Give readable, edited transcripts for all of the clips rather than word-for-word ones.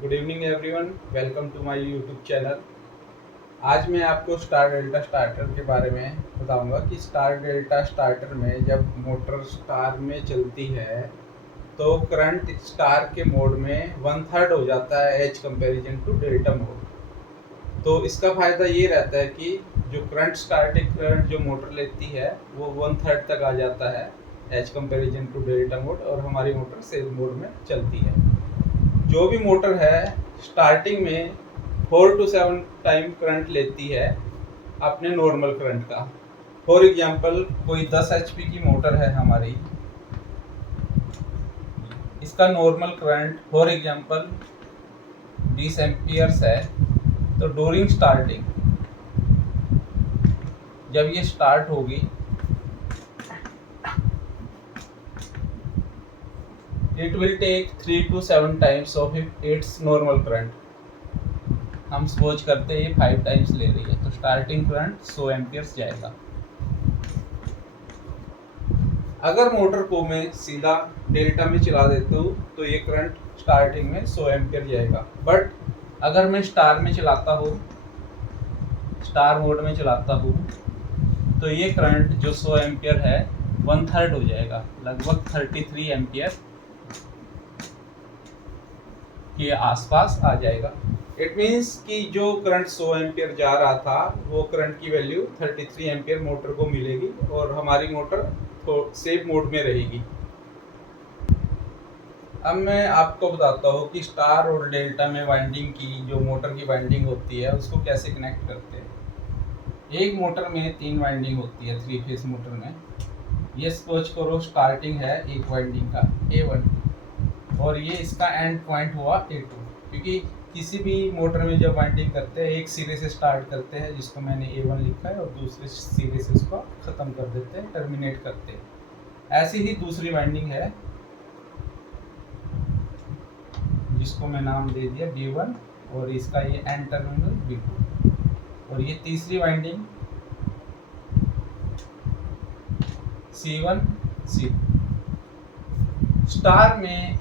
Good evening everyone, welcome to my YouTube channel. आज मैं आपको स्टार डेल्टा स्टार्टर के बारे में बताऊंगा कि स्टार डेल्टा स्टार्टर में जब मोटर स्टार में चलती है तो करंट स्टार के मोड में 1/3 हो जाता है as comparison to delta mode. तो इसका फ़ायदा ये रहता है कि जो करंट स्टार्टिंग करंट जो मोटर लेती है वो 1/3 तक आ जाता है as comparison to delta mode, और हमारी मोटर सेव मोड में चलती है। जो भी मोटर है स्टार्टिंग में 4 to 7 टाइम करंट लेती है अपने नॉर्मल करंट का। फॉर एग्जांपल कोई 10 HP की मोटर है हमारी, इसका normal current for example 20 amperes है। तो ड्यूरिंग स्टार्टिंग जब ये स्टार्ट होगी it will take 3 to 7 times of its normal current. हम सपोज करते हैं ये 5 टाइम्स ले रही है तो स्टार्टिंग करंट 100 एम्पियर्स जाएगा। अगर मोटर को मैं सीधा डेल्टा में चला देता हूँ तो ये करंट स्टार्टिंग में 100 एम्पियर जाएगा। बट अगर मैं स्टार में चलाता हूँ, स्टार मोड में चलाता हूँ, तो ये करंट जो 100 एम्पियर है 1/3 हो जाएगा, लगभग 33 एम्पियर के आसपास आ जाएगा। इट मीन्स कि जो करंट 100 एम्पियर जा रहा था वो करंट की वैल्यू 33 एम्पियर मोटर को मिलेगी और हमारी मोटर तो सेफ मोड में रहेगी। अब मैं आपको बताता हूँ कि स्टार और डेल्टा में वाइंडिंग की जो मोटर की वाइंडिंग होती है उसको कैसे कनेक्ट करते हैं। एक मोटर में 3 वाइंडिंग होती है, 3 फेस मोटर में। ये सपोज करो स्टार्टिंग है एक वाइंडिंग का A1 और ये इसका एंड पॉइंट हुआ A2। क्योंकि किसी भी मोटर में जब वाइंडिंग करते हैं एक सिरे से स्टार्ट करते हैं जिसको मैंने A1 लिखा है और दूसरे सिरे से उसको ख़त्म कर देते हैं, टर्मिनेट करते हैं। ऐसी ही दूसरी वाइंडिंग है जिसको मैं नाम दे दिया B1 और इसका ये एंड टर्मिनल B2। और ये तीसरी वाइंडिंग C1 C2। स्टार में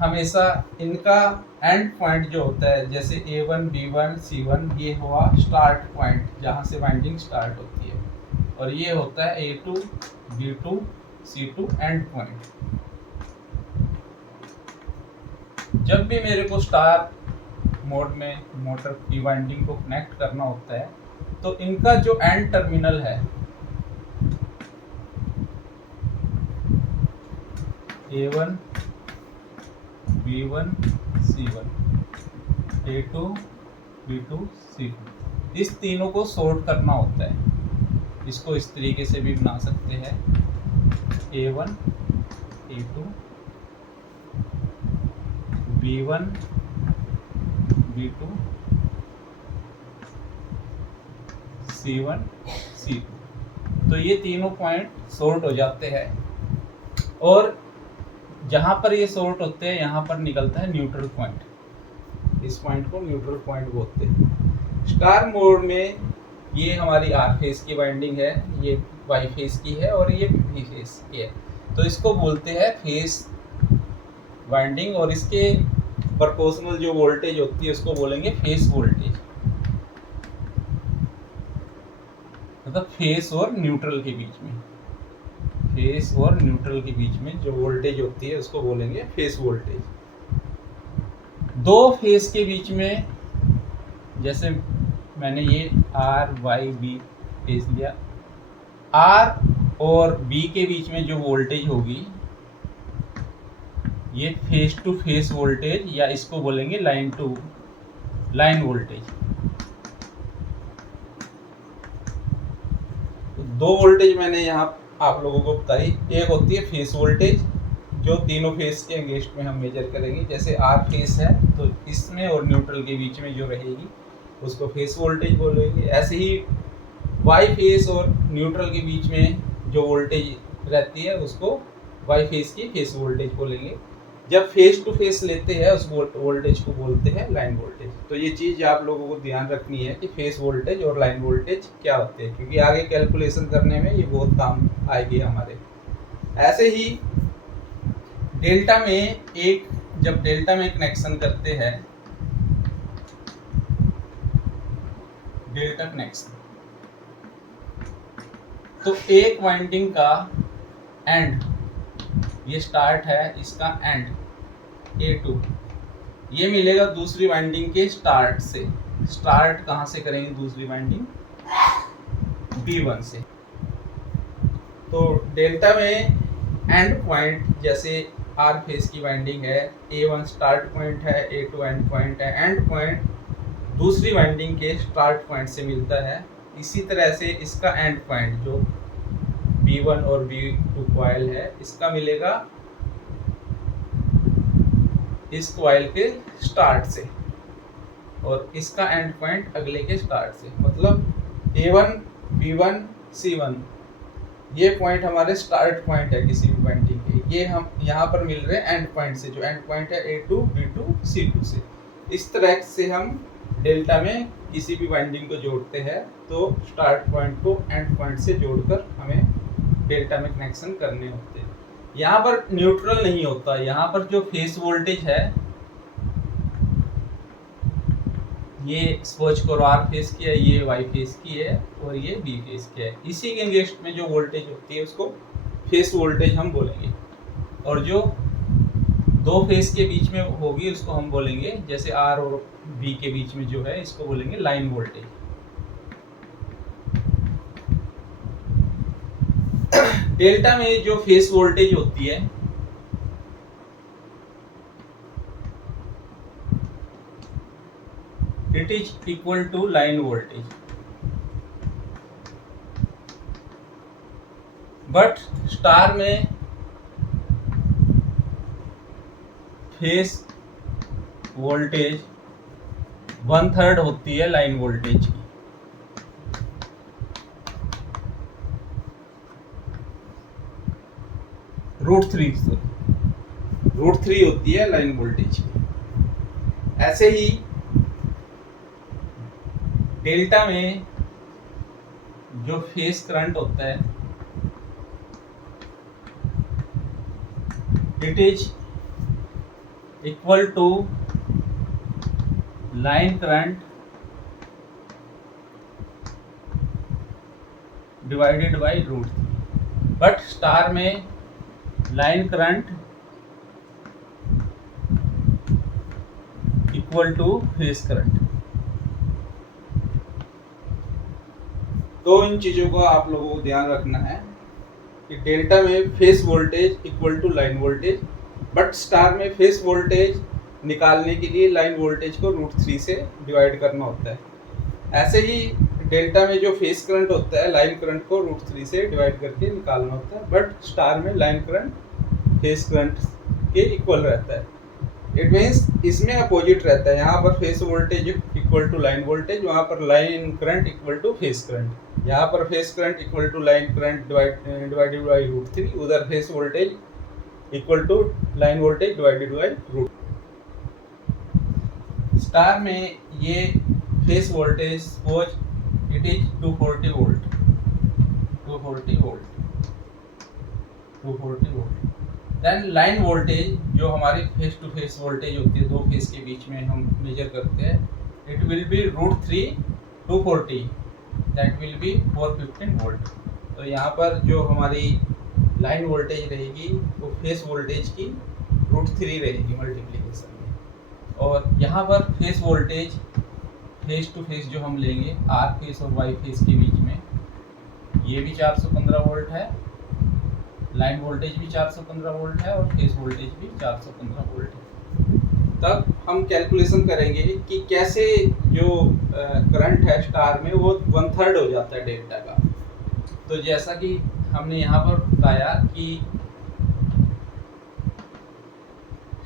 हमेशा इनका एंड पॉइंट जो होता है, जैसे A1 B1 C1, ये हुआ स्टार्ट पॉइंट जहाँ से वाइंडिंग स्टार्ट होती है, और ये होता है A2 B2 C2 and point. जब भी मेरे को स्टार मोड में मोटर की वाइंडिंग को कनेक्ट करना होता है तो इनका जो एंड टर्मिनल है A1 B1 C1 A2 B2 C2, इस तीनों को सॉर्ट करना होता है। इसको इस तरीके से भी बना सकते हैं A1 A2 B1 B2 C1 C2। तो ये तीनों पॉइंट सॉर्ट हो जाते हैं और जहाँ पर ये सॉर्ट होते हैं यहाँ पर निकलता है न्यूट्रल पॉइंट। इस पॉइंट को न्यूट्रल पॉइंट बोलते हैं। स्टार मोड में ये हमारी R फेस की वाइंडिंग है, ये Y फेस की है और ये V फेस की है, तो इसको बोलते हैं फेस वाइंडिंग। और इसके प्रोपोर्शनल जो वोल्टेज होती है उसको बोलेंगे फेस वोल्टेज, मतलब फेस और न्यूट्रल के बीच में, फेस और न्यूट्रल के बीच में जो वोल्टेज होती है उसको बोलेंगे फेस वोल्टेज। दो फेस के बीच में, जैसे मैंने ये RYB फेस लिया, R और B के बीच में जो वोल्टेज होगी ये फेस टू फेस वोल्टेज, या इसको बोलेंगे लाइन टू लाइन वोल्टेज। तो दो वोल्टेज मैंने यहाँ आप लोगों को बताई। एक होती है फेस वोल्टेज जो तीनों फेस के अगेंस्ट में हम मेजर करेंगे। जैसे R फेस है तो इसमें और न्यूट्रल के बीच में जो रहेगी उसको फेस वोल्टेज बोलेंगे। ऐसे ही Y फेस और न्यूट्रल के बीच में जो वोल्टेज रहती है उसको Y फेस की फेस वोल्टेज बोलेंगे। जब फेस टू फेस लेते हैं उस वोल्टेज को बोलते हैं लाइन वोल्टेज। तो ये चीज़ आप लोगों को ध्यान रखनी है कि फेस वोल्टेज और लाइन वोल्टेज क्या होते हैं, क्योंकि आगे कैलकुलेशन करने में ये बहुत काम आएगी हमारे। ऐसे ही डेल्टा में एक जब डेल्टा में कनेक्शन करते हैं, डेल्टा कनेक्शन, तो एक वाइंडिंग का एंड, ये स्टार्ट है, इसका एंड A2, ये मिलेगा दूसरी वाइंडिंग के स्टार्ट से। स्टार्ट कहाँ से करेंगे दूसरी वाइंडिंग? B1 से। तो डेल्टा में एंड पॉइंट, जैसे आर फेस की वाइंडिंग है, A1 स्टार्ट पॉइंट है, A2 एंड पॉइंट है। एंड पॉइंट दूसरी वाइंडिंग के स्टार्ट पॉइंट से मिलता है। इसी तरह से इसका एंड पॉइंट जो B1 और B2 कॉइल है, इसका मिलेगा इस कॉइल के स्टार्ट से, और इसका एंड पॉइंट अगले के स्टार्ट से। मतलब A1 B1 C1 ये पॉइंट हमारे स्टार्ट पॉइंट है किसी भी वाइंडिंग के, ये हम यहाँ पर मिल रहे हैं एंड पॉइंट से, जो एंड पॉइंट है A2 B2 C2 से। इस तरह से हम डेल्टा में किसी भी वाइंडिंग को जोड़ते हैं, तो स्टार्ट पॉइंट को एंड पॉइंट से जोड़कर हमें डेल्टा में कनेक्शन करने होते हैं। यहाँ पर न्यूट्रल नहीं होता, यहाँ पर जो फेस वोल्टेज है, ये सपोज करो आर फेस की है, ये वाई फेस की है, और ये बी फेस की है। इसी के अगेंस्ट में जो वोल्टेज होती है उसको फेस वोल्टेज हम बोलेंगे, और जो दो फेस के बीच में होगी उसको हम बोलेंगे, जैसे आर और बी के बीच में जो है, इसको बोलेंगे लाइन वोल्टेज। डेल्टा में जो फेस वोल्टेज होती है, it is equal to line voltage, but star में फेस वोल्टेज 1/3 होती है लाइन वोल्टेज की। √3 होती है लाइन वोल्टेज की। ऐसे ही डेल्टा में जो फेस करंट होता है, it is equal to line current divided by √3। But star में line current equal to phase current. तो इन चीज़ों को आप लोगों को ध्यान रखना है कि डेल्टा में phase voltage equal to line voltage, but star में फेस वोल्टेज निकालने के लिए लाइन वोल्टेज को √3 से डिवाइड करना होता है। ऐसे ही डेल्टा में जो फेस करंट होता है, लाइन करंट को √3 से डिवाइड करके निकालना होता है, बट स्टार में लाइन करंट फेस करंट के इक्वल रहता है। इट मीन्स इसमें अपोजिट रहता है, यहाँ पर phase voltage equal to line voltage, वहाँ पर line current equal to phase current. यहाँ पर phase current equal to line current divided by √3, उधर phase voltage equal to line voltage divided by √3। Star में ये phase voltage suppose it is 240 volt, 240 volt. Then line voltage जो हमारी face to face voltage होती है, दो face के बीच में हम मेजर करते हैं, it will be √3 240, that will be 415 volt. तो यहाँ पर जो हमारी लाइन वोल्टेज रहेगी वो फेस वोल्टेज की √3 रहेगी मल्टीप्लिकेशन में, और यहाँ पर phase voltage phase to phase जो हम लेंगे आर फेस और वाई फेस के बीच में, ये भी 415 वोल्ट है, लाइन वोल्टेज भी 415 वोल्ट है, और फेस वोल्टेज भी 415 वोल्ट है। तब हम कैलकुलेशन करेंगे कि कैसे जो करंट है स्टार में वो 1/3 हो जाता है डेल्टा का। तो जैसा कि हमने यहाँ पर बताया कि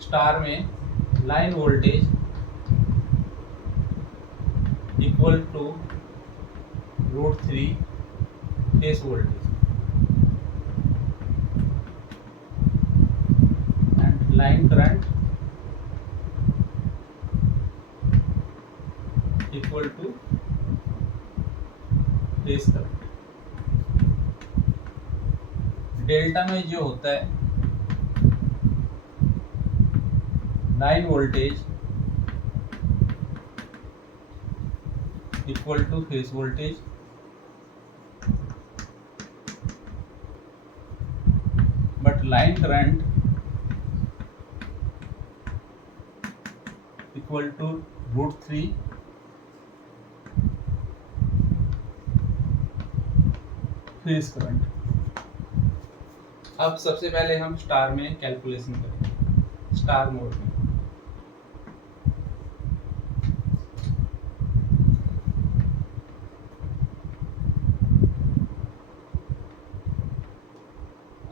स्टार में line voltage equal to √3 phase voltage, and line current equal to phase current. Delta में जो होता है line voltage equal to phase voltage but line current equal to √3 phase current. अब सबसे पहले हम स्टार में कैलकुलेशन करेंगे, स्टार मोड में।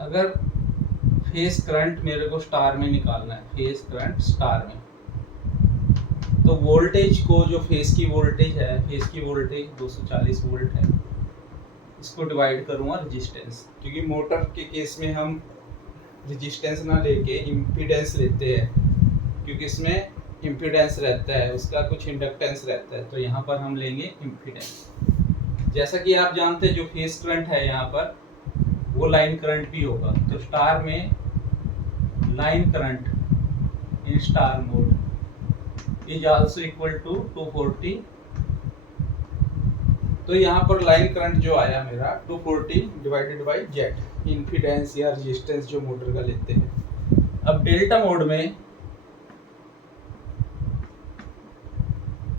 अगर फेज करंट मेरे को स्टार में निकालना है, फेज करंट स्टार में, तो वोल्टेज को, जो फेज की वोल्टेज है, फेज की वोल्टेज 240 वोल्ट है, इसको डिवाइड करूँगा रेजिस्टेंस, क्योंकि मोटर के केस में हम रेजिस्टेंस ना लेके इम्पीडेंस लेते हैं, क्योंकि इसमें इम्पीडेंस रहता है, उसका कुछ इंडक्टेंस रहता है, तो यहाँ पर हम लेंगे इम्पीडेंस। जैसा कि आप जानते हैं जो फेज करंट है यहाँ पर वो लाइन करंट भी होगा, तो स्टार में line current in star mode is also equal to 240। तो यहाँ पर लाइन करंट जो आया मेरा 240 डिवाइडेड बाई जेड, इम्पीडेंस या रेजिस्टेंस जो मोटर का लेते हैं। अब डेल्टा मोड में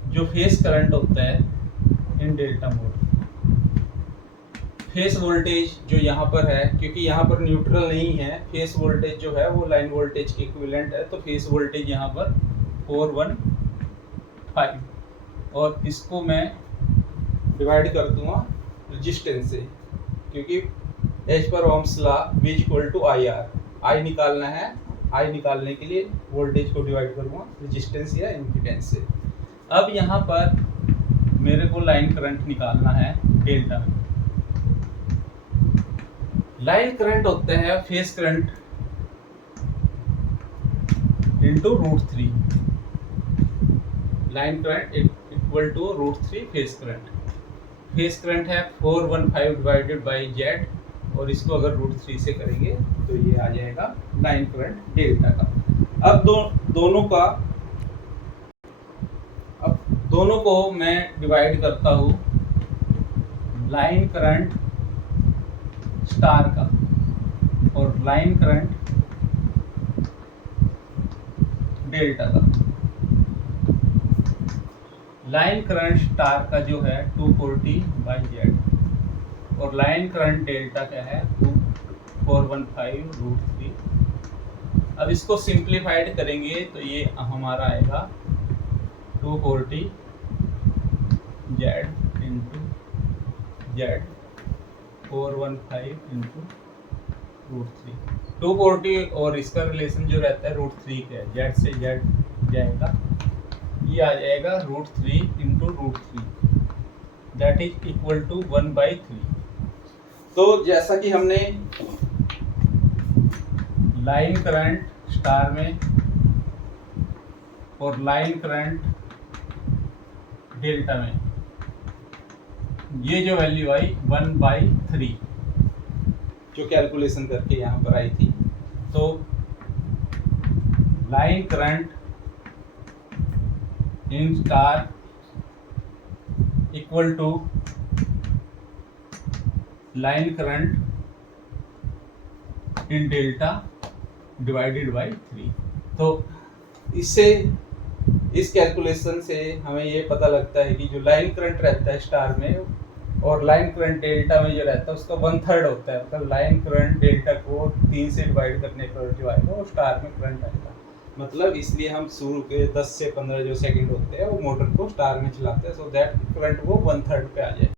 जो फेज करंट होता है इन डेल्टा मोड, फेज वोल्टेज जो यहाँ पर है, क्योंकि यहाँ पर न्यूट्रल नहीं है, फेज वोल्टेज जो है वो लाइन वोल्टेज के इक्विवेलेंट है, तो फेज वोल्टेज यहाँ पर 415, और इसको मैं डिवाइड कर दूंगा रेजिस्टेंस से, क्योंकि as per Ohm's law V equal to IR, I निकालना है, आई निकालने के लिए वोल्टेज को डिवाइड करूंगा रेजिस्टेंस या इम्पीडेंस से। अब यहाँ पर मेरे को लाइन करंट निकालना है डेल्टा में। लाइन करंट होता है phase current into √3, line current equal to √3 phase current. Phase current है 415 डिवाइडेड बाई जेड, और इसको अगर √3 से करेंगे तो ये आ जाएगा लाइन करंट डेल्टा का। अब दोनों को मैं डिवाइड करता हूँ लाइन करंट स्टार का और लाइन करंट डेल्टा का। लाइन करंट स्टार का जो है 240 बाई जेड, और लाइन करंट डेल्टा का है 415 √3। अब इसको सिंप्लीफाइड करेंगे तो ये हमारा आएगा 240 जेड इंटू जेड 415 इंटू √3। 240 और इसका रिलेशन जो रहता है √3 का, जेड से जेड जाएगा, ये आ जाएगा √3 into √3, that is equal to 1/3। तो जैसा कि हमने लाइन करंट स्टार में और लाइन करंट डेल्टा में ये जो वैल्यू आई 1/3 जो कैलकुलेशन करके यहाँ पर आई थी, तो line current in star equal to line current in delta divided by 3। तो इससे, इस कैलकुलेशन से हमें ये पता लगता है कि जो लाइन करंट रहता है स्टार में और लाइन करंट डेल्टा में जो रहता है उसका 1/3 होता है, मतलब लाइन करंट डेल्टा को 3 से डिवाइड करने पर जो आएगा वो स्टार में करंट आएगा। मतलब इसलिए हम शुरू के 10 से 15 जो सेकंड होते हैं वो मोटर को स्टार में चलाते हैं, सो दैट करंट वो 1/3 पे आ जाए।